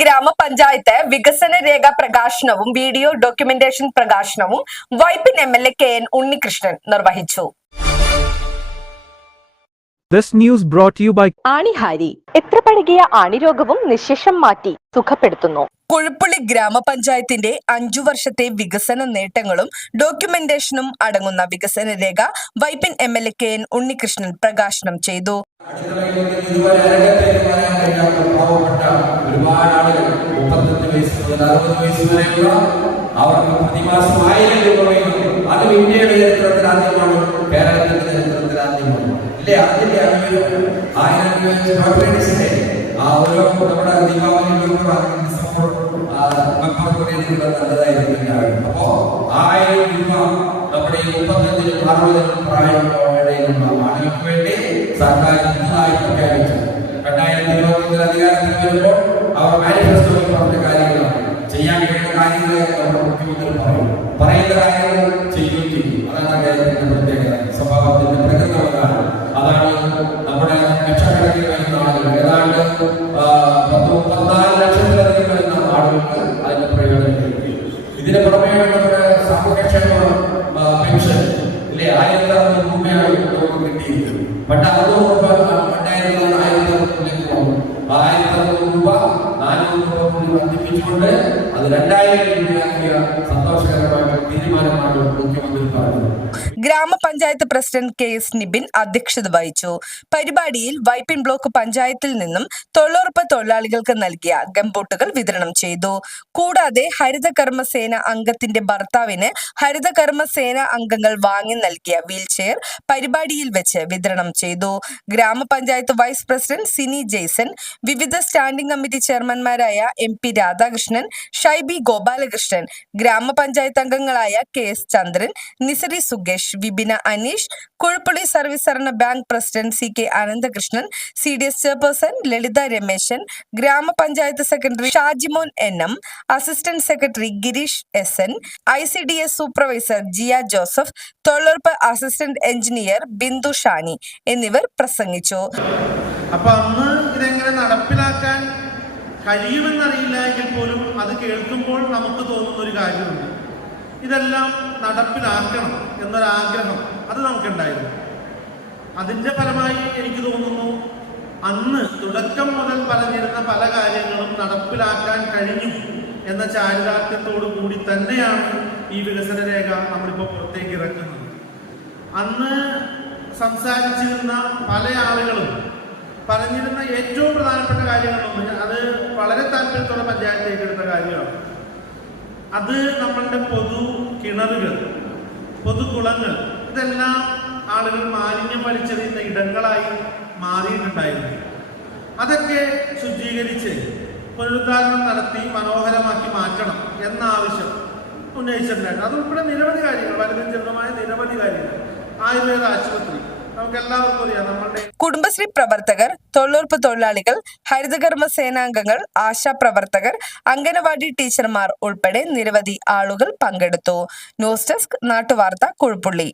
ഗ്രാമപഞ്ചായത്ത് വികസന രേഖ പ്രകാശനവും വീഡിയോ ഡോക്യുമെന്റേഷൻ പ്രകാശനവും Vypin M L A K N Unnikrishnan നിർവഹിച്ചു. This news brought to you by ആണിഹാരി. എത്ര പഴകിയ ആണിരോഗവും നിശേഷം മാറ്റി സുഖപ്പെടുത്തുന്നു. കുഴുപ്പുള്ളി ഗ്രാമപഞ്ചായത്തിന്റെ അഞ്ചു വർഷത്തെ വികസന നേട്ടങ്ങളും ഡോക്യുമെന്റേഷനും അടങ്ങുന്ന വികസന രേഖ Vypin M L A K N Unnikrishnan പ്രകാശനം ചെയ്തു. അവർക്ക് പ്രതിമാസം ഇന്ത്യയുടെ ചരിത്രത്തിൽ ആയിരം രൂപ ആ ഓരോ നമ്മുടെ ദീപാവലി ഡിസംബർ മക്കളൊക്കെ നല്ലതായിരിക്കും അപ്പോ ആയിരം രൂപ നമ്മുടെ മുപ്പത്തഞ്ചിനും അറുപതിനും പ്രായമുള്ളവരുടെയുള്ള ആളുകൾക്ക് വേണ്ടി സർക്കാർ പുതുതായി പ്രഖ്യാപിച്ചു. രണ്ടായിരത്തി അവർ മാനിഫെസ്റ്റോയിൽ കാര്യങ്ങളാണ്. ചെയ്യാൻ വേണ്ട കാര്യങ്ങളെ അവർ മുഖ്യമന്ത്രി പറയും. പറയുന്ന കാര്യങ്ങൾ ചെയ്യുകയും ചെയ്യും. അതാണ് അദ്ദേഹത്തിന്റെ നമ്മുടെ ലക്ഷക്കണക്കിന് വരുന്ന ആളുകൾ. ഏതാണ്ട് പത്ത് മുപ്പത്തിനാല് ലക്ഷത്തിലധികം വരുന്ന ആളുകൾക്ക് ഇതിന് പുറമെ നമ്മുടെ സാമൂഹ്യക്ഷേമ പെൻഷൻ അല്ലെ ആയിരത്തി അറുന്നൂറ് രൂപയാണ് നമുക്ക് കിട്ടിയിരിക്കുന്നത്. പണ്ട് അറുന്നൂറ് രൂപ രണ്ടായിരത്തി ആയിരത്തി ആയിരത്തി രൂപ നാനൂറ് രൂപ കൂടി വർദ്ധിപ്പിച്ചുകൊണ്ട് അത് രണ്ടായിരം രൂപയാക്കിയ സന്തോഷകരമായ തീരുമാനമാണ് മുഖ്യമന്ത്രി പറഞ്ഞത്. ഗ്രാമപഞ്ചായത്ത് പ്രസിഡന്റ് കെ എസ് നിബിൻ അധ്യക്ഷത വഹിച്ചു. പരിപാടിയിൽ വൈപ്പിൻ ബ്ലോക്ക് പഞ്ചായത്തിൽ നിന്നും തൊഴിലുറപ്പ് തൊഴിലാളികൾക്ക് നൽകിയ ഗംബോട്ടുകൾ വിതരണം ചെയ്തു. കൂടാതെ ഹരിതകർമ്മ സേന അംഗത്തിന്റെ ഭർത്താവിന് ഹരിതകർമ്മ സേന അംഗങ്ങൾ വാങ്ങി നൽകിയ വീൽചെയർ പരിപാടിയിൽ വെച്ച് വിതരണം ചെയ്തു. ഗ്രാമപഞ്ചായത്ത് വൈസ് പ്രസിഡന്റ് സിനി ജെയ്സൺ വിവിധ സ്റ്റാൻഡിംഗ് കമ്മിറ്റി ചെയർമാൻമാരായ എം പി രാധാകൃഷ്ണൻ ഷൈബി ഗോപാലകൃഷ്ണൻ ഗ്രാമപഞ്ചായത്ത് അംഗങ്ങളായ കെ എസ് ചന്ദ്രൻ നിസരി സുഗേഷ് വിപിന അനീഷ് കുഴപ്പള്ളി സർവീസ് സഹകരണ bank president C K Ananthakrishnan C D S chairperson Lalitha Rameshan ഗ്രാമപഞ്ചായത്ത് secretary Shajimon N M assistant secretary Gireesh S N I C D S supervisor Jiya Joseph തൊഴിലുറപ്പ് assistant engineer Bindu Shani എന്നിവർ പ്രസംഗിച്ചു. നടപ്പിലാക്കാൻ കഴിയുമെന്നറിയില്ല എങ്കിൽ പോലും അത് കേൾക്കുമ്പോൾ നമുക്ക് തോന്നുന്ന ഒരു കാര്യമുണ്ട്. ഇതെല്ലാം നടപ്പിലാക്കണം എന്നൊരാഗ്രഹം അത് നമുക്കുണ്ടായിരുന്നു. അതിന്റെ ഫലമായി എനിക്ക് തോന്നുന്നു അന്ന് തുടക്കം മുതൽ പറഞ്ഞിരുന്ന പല കാര്യങ്ങളും നടപ്പിലാക്കാൻ കഴിഞ്ഞു എന്ന ചാരിതാർത്ഥ്യത്തോടു കൂടി തന്നെയാണ് ഈ വികസന രേഖ നമ്മളിപ്പോൾ പുറത്തേക്ക് ഇറക്കുന്നത്. അന്ന് സംസാരിച്ചിരുന്ന പല ആളുകളും പറഞ്ഞിരുന്ന ഏറ്റവും പ്രധാനപ്പെട്ട കാര്യങ്ങളൊന്നും അത് വളരെ താല്പര്യത്തോടെ പഞ്ചായത്തേക്ക് എടുത്ത കാര്യമാണ്. അത് നമ്മളുടെ പൊതു കിണറുകൾ പൊതുകുളങ്ങൾ ഇതെല്ലാം ആളുകൾ മാലിന്യം വലിച്ചെറിയുന്ന ഇടങ്ങളായി മാറിയിട്ടുണ്ടായിരുന്നു. അതൊക്കെ ശുചീകരിച്ച് പുനരുദ്ധാരണം നടത്തി മനോഹരമാക്കി മാറ്റണം എന്ന ആവശ്യം ഉന്നയിച്ചിട്ടുണ്ടായിരുന്നു. അതുൾപ്പെടെ നിരവധി കാര്യങ്ങൾ വളരെ ചെറുതമായ നിരവധി കാര്യങ്ങൾ. ആയുർവേദ ആശുപത്രി കുടുംബശ്രീ പ്രവർത്തകർ തൊഴിലുറപ്പ് തൊഴിലാളികൾ ഹരിതകർമ്മ സേനാംഗങ്ങൾ ആശാ പ്രവർത്തകർ അംഗനവാടി ടീച്ചർമാർ ഉൾപ്പെടെ നിരവധി ആളുകൾ പങ്കെടുത്തു. ന്യൂസ് ഡെസ്ക് നാട്ടുവാർത്ത കുഴുപ്പുള്ളി.